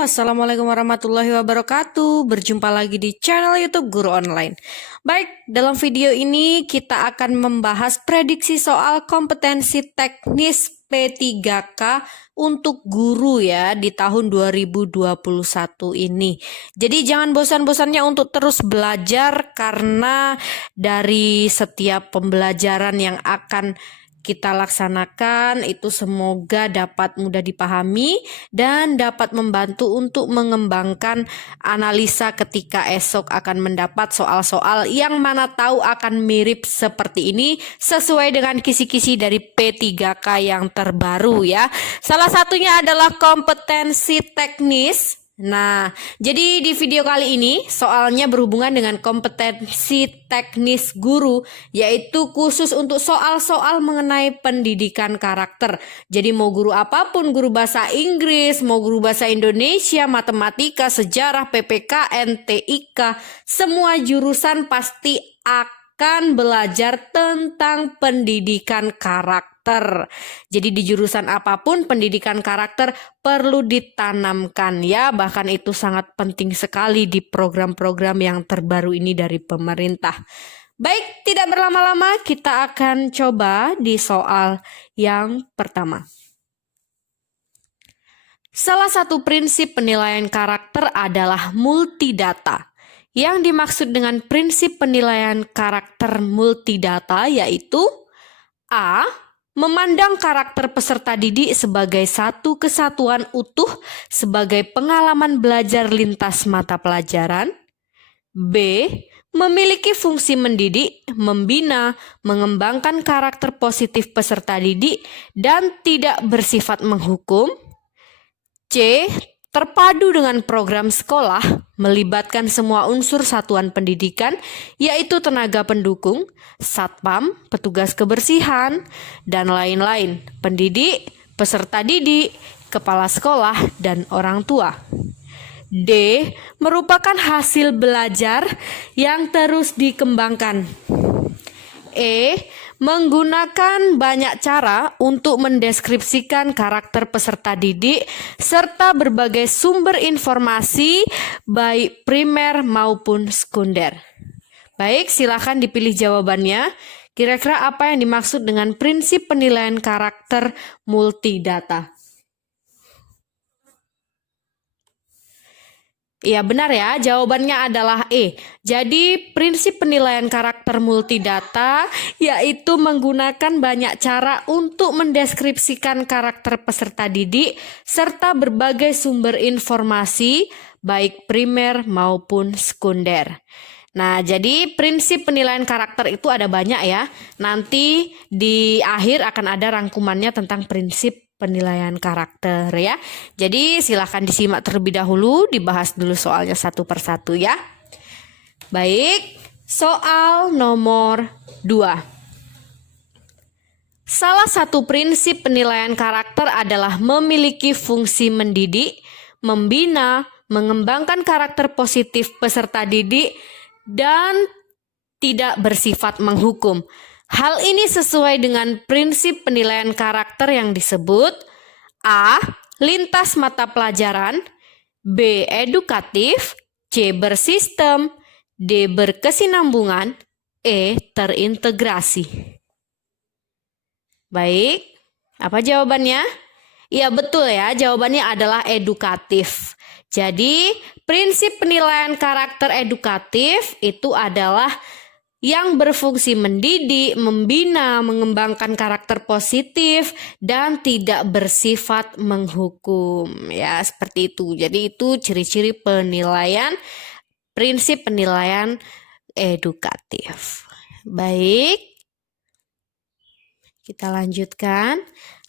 Assalamualaikum warahmatullahi wabarakatuh. Berjumpa lagi di channel YouTube Guru Online. Baik, dalam video ini kita akan membahas prediksi soal kompetensi teknis P3K untuk guru ya di tahun 2021 ini. Jadi jangan bosan-bosannya untuk terus belajar karena dari setiap pembelajaran yang akan kita laksanakan itu semoga dapat mudah dipahami dan dapat membantu untuk mengembangkan analisa ketika esok akan mendapat soal-soal yang mana tahu akan mirip seperti ini sesuai dengan kisi-kisi dari P3K yang terbaru ya. Salah satunya adalah kompetensi teknis. Nah, jadi di video kali ini soalnya berhubungan dengan kompetensi teknis guru, yaitu khusus untuk soal-soal mengenai pendidikan karakter. Jadi mau guru apapun, guru bahasa Inggris, mau guru bahasa Indonesia, matematika, sejarah, PPKN, TIK, semua jurusan pasti akan belajar tentang pendidikan karakter. Jadi di jurusan apapun pendidikan karakter perlu ditanamkan ya, bahkan itu sangat penting sekali di program-program yang terbaru ini dari pemerintah. Baik, tidak berlama-lama kita akan coba di soal yang pertama. Salah satu prinsip penilaian karakter adalah multidata. Yang dimaksud dengan prinsip penilaian karakter multidata yaitu A. Memandang karakter peserta didik sebagai satu kesatuan utuh sebagai pengalaman belajar lintas mata pelajaran. B. Memiliki fungsi mendidik, membina, mengembangkan karakter positif peserta didik dan tidak bersifat menghukum. C. Terpadu dengan program sekolah, melibatkan semua unsur satuan pendidikan, yaitu tenaga pendukung, satpam, petugas kebersihan, dan lain-lain, pendidik, peserta didik, kepala sekolah, dan orang tua. D. Merupakan hasil belajar yang terus dikembangkan. E. Menggunakan banyak cara untuk mendeskripsikan karakter peserta didik serta berbagai sumber informasi baik primer maupun sekunder. Baik, silakan dipilih jawabannya. Kira-kira apa yang dimaksud dengan prinsip penilaian karakter multidata? Ya benar ya, jawabannya adalah E. Jadi prinsip penilaian karakter multidata yaitu menggunakan banyak cara untuk mendeskripsikan karakter peserta didik serta berbagai sumber informasi baik primer maupun sekunder. Nah, jadi prinsip penilaian karakter itu ada banyak ya. Nanti di akhir akan ada rangkumannya tentang prinsip penilaian karakter ya. Jadi silahkan disimak terlebih dahulu, dibahas dulu soalnya satu persatu ya. Baik, soal nomor 2. Salah satu prinsip penilaian karakter adalah memiliki fungsi mendidik, membina, mengembangkan karakter positif peserta didik, dan tidak bersifat menghukum. Hal ini sesuai dengan prinsip penilaian karakter yang disebut A. Lintas mata pelajaran, B. Edukatif, C. Bersistem, D. Berkesinambungan, E. Terintegrasi. Baik, apa jawabannya? Iya betul ya, jawabannya adalah edukatif. Jadi prinsip penilaian karakter edukatif itu adalah yang berfungsi mendidik, membina, mengembangkan karakter positif, dan tidak bersifat menghukum. Ya, seperti itu. Jadi itu ciri-ciri penilaian, prinsip penilaian edukatif. Baik, kita lanjutkan.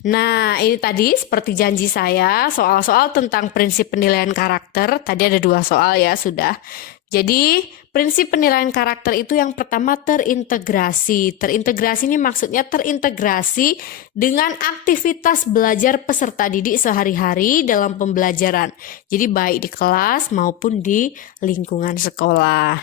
Nah, ini tadi seperti janji saya, soal-soal tentang prinsip penilaian karakter. Tadi ada 2 soal ya, sudah. Jadi, prinsip penilaian karakter itu yang pertama terintegrasi. Terintegrasi ini maksudnya terintegrasi dengan aktivitas belajar peserta didik sehari-hari dalam pembelajaran. Jadi baik di kelas maupun di lingkungan sekolah.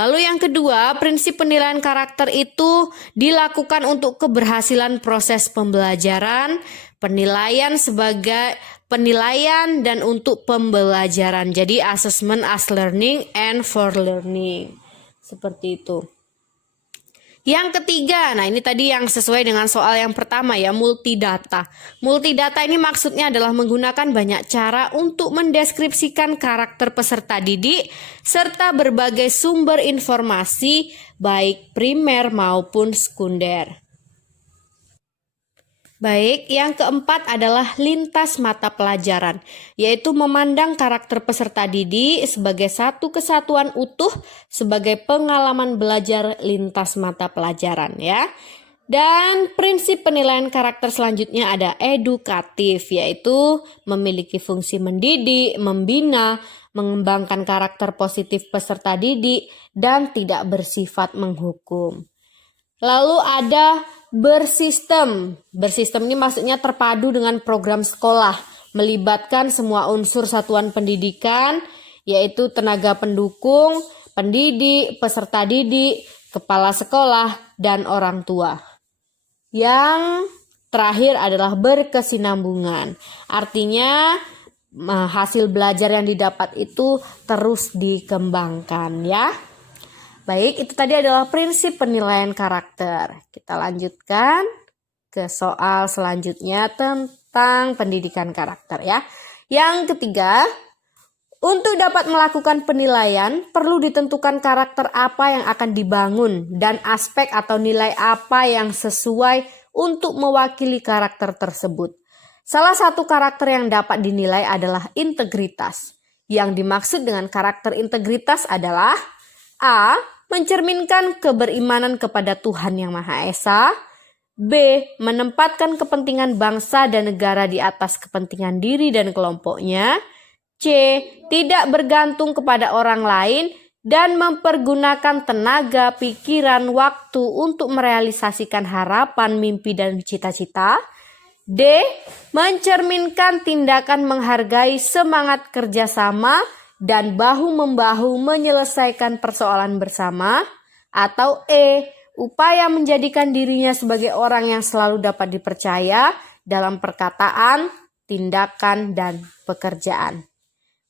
Lalu yang kedua, prinsip penilaian karakter itu dilakukan untuk keberhasilan proses pembelajaran. Penilaian sebagai penilaian dan untuk pembelajaran. Jadi assessment as learning and for learning. Seperti itu. Yang ketiga, nah ini tadi yang sesuai dengan soal yang pertama ya, multidata. Multidata ini maksudnya adalah menggunakan banyak cara untuk mendeskripsikan karakter peserta didik serta berbagai sumber informasi baik primer maupun sekunder. Baik, yang keempat adalah lintas mata pelajaran, yaitu memandang karakter peserta didik sebagai satu kesatuan utuh sebagai pengalaman belajar lintas mata pelajaran ya. Dan prinsip penilaian karakter selanjutnya ada edukatif, yaitu memiliki fungsi mendidik, membina, mengembangkan karakter positif peserta didik, dan tidak bersifat menghukum. Lalu ada bersistem. Bersistem ini maksudnya terpadu dengan program sekolah, melibatkan semua unsur satuan pendidikan, yaitu tenaga pendukung, pendidik, peserta didik, kepala sekolah, dan orang tua. Yang terakhir adalah berkesinambungan. Artinya hasil belajar yang didapat itu terus dikembangkan ya. Baik, itu tadi adalah prinsip penilaian karakter. Kita lanjutkan ke soal selanjutnya tentang pendidikan karakter ya. Yang ketiga, untuk dapat melakukan penilaian perlu ditentukan karakter apa yang akan dibangun dan aspek atau nilai apa yang sesuai untuk mewakili karakter tersebut. Salah satu karakter yang dapat dinilai adalah integritas. Yang dimaksud dengan karakter integritas adalah A. Mencerminkan keberimanan kepada Tuhan Yang Maha Esa. B. Menempatkan kepentingan bangsa dan negara di atas kepentingan diri dan kelompoknya. C. Tidak bergantung kepada orang lain dan mempergunakan tenaga, pikiran, waktu untuk merealisasikan harapan, mimpi, dan cita-cita. D. Mencerminkan tindakan menghargai semangat kerjasama dan bahu-membahu menyelesaikan persoalan bersama. Atau E. Upaya menjadikan dirinya sebagai orang yang selalu dapat dipercaya dalam perkataan, tindakan, dan pekerjaan.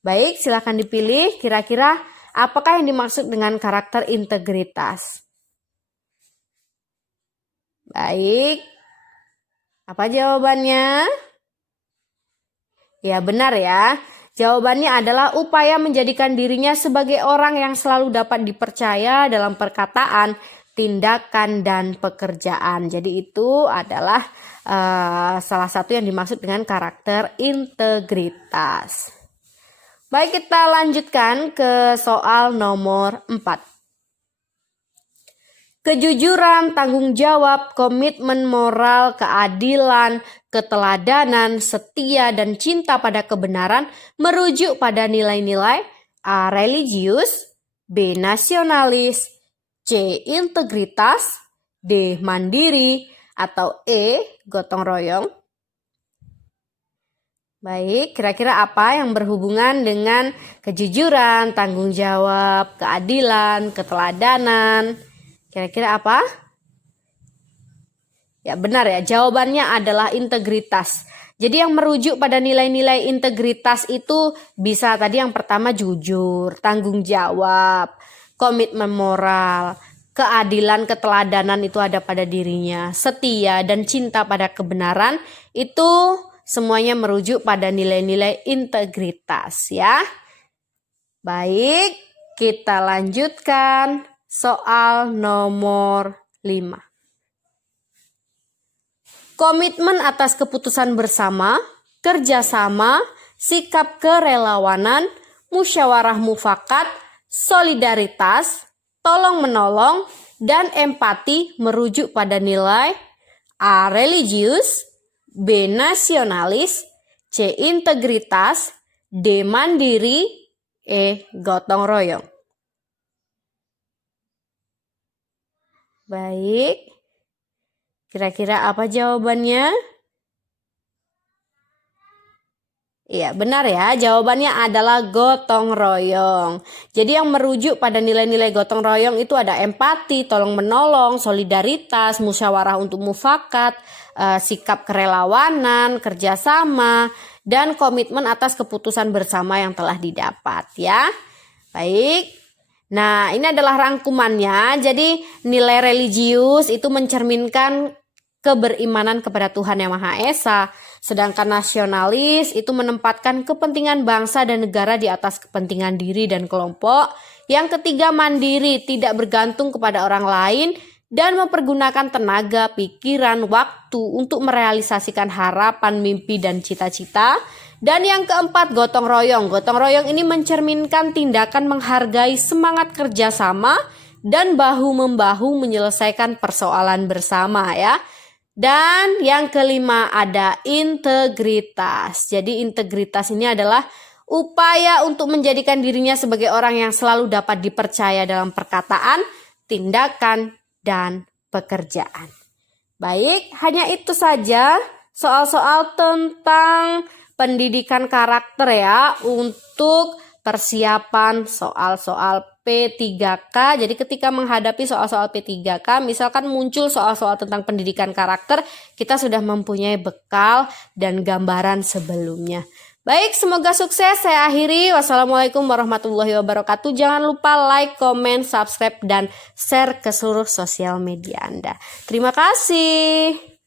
Baik, silakan dipilih kira-kira apakah yang dimaksud dengan karakter integritas. Baik, apa jawabannya? Ya, benar ya. Jawabannya adalah upaya menjadikan dirinya sebagai orang yang selalu dapat dipercaya dalam perkataan, tindakan, dan pekerjaan. Jadi itu adalah salah satu yang dimaksud dengan karakter integritas. Baik, kita lanjutkan ke soal nomor 4. Kejujuran, tanggung jawab, komitmen moral, keadilan, keteladanan, setia, dan cinta pada kebenaran merujuk pada nilai-nilai A. Religius, B. Nasionalis, C. Integritas, D. Mandiri, atau E. Gotong royong. Baik, kira-kira apa yang berhubungan dengan kejujuran, tanggung jawab, keadilan, keteladanan? Kira-kira apa? Ya, benar ya, jawabannya adalah integritas. Jadi yang merujuk pada nilai-nilai integritas itu bisa tadi yang pertama jujur, tanggung jawab, komitmen moral, keadilan, keteladanan itu ada pada dirinya, setia, dan cinta pada kebenaran itu semuanya merujuk pada nilai-nilai integritas ya. Baik, kita lanjutkan soal nomor 5. Komitmen atas keputusan bersama, kerjasama, sikap kerelawanan, musyawarah mufakat, solidaritas, tolong-menolong, dan empati merujuk pada nilai A. Religius, B. Nasionalis, C. Integritas, D. Mandiri, E. Gotong royong. Baik, kira-kira apa jawabannya? Iya, benar ya. Jawabannya adalah gotong royong. Jadi yang merujuk pada nilai-nilai gotong royong itu ada empati, tolong menolong, solidaritas, musyawarah untuk mufakat, sikap kerelawanan, kerjasama, dan komitmen atas keputusan bersama yang telah didapat ya. Baik. Nah, ini adalah rangkumannya. Jadi, nilai religius itu mencerminkan keberimanan kepada Tuhan Yang Maha Esa. Sedangkan nasionalis itu menempatkan kepentingan bangsa dan negara di atas kepentingan diri dan kelompok. Yang ketiga, mandiri, tidak bergantung kepada orang lain dan mempergunakan tenaga, pikiran, waktu untuk merealisasikan harapan, mimpi, dan cita-cita. Dan yang keempat, gotong royong. Gotong royong ini mencerminkan tindakan menghargai semangat kerjasama dan bahu-membahu menyelesaikan persoalan bersama ya. Dan yang kelima ada integritas. Jadi integritas ini adalah upaya untuk menjadikan dirinya sebagai orang yang selalu dapat dipercaya dalam perkataan, tindakan, dan pekerjaan. Baik, hanya itu saja soal-soal tentang pendidikan karakter ya untuk persiapan soal-soal P3K. Jadi ketika menghadapi soal-soal P3K, misalkan muncul soal-soal tentang pendidikan karakter, kita sudah mempunyai bekal dan gambaran sebelumnya. Baik, semoga sukses. Saya akhiri. Wassalamualaikum warahmatullahi wabarakatuh. Jangan lupa like, comment, subscribe, dan share ke seluruh sosial media Anda. Terima kasih.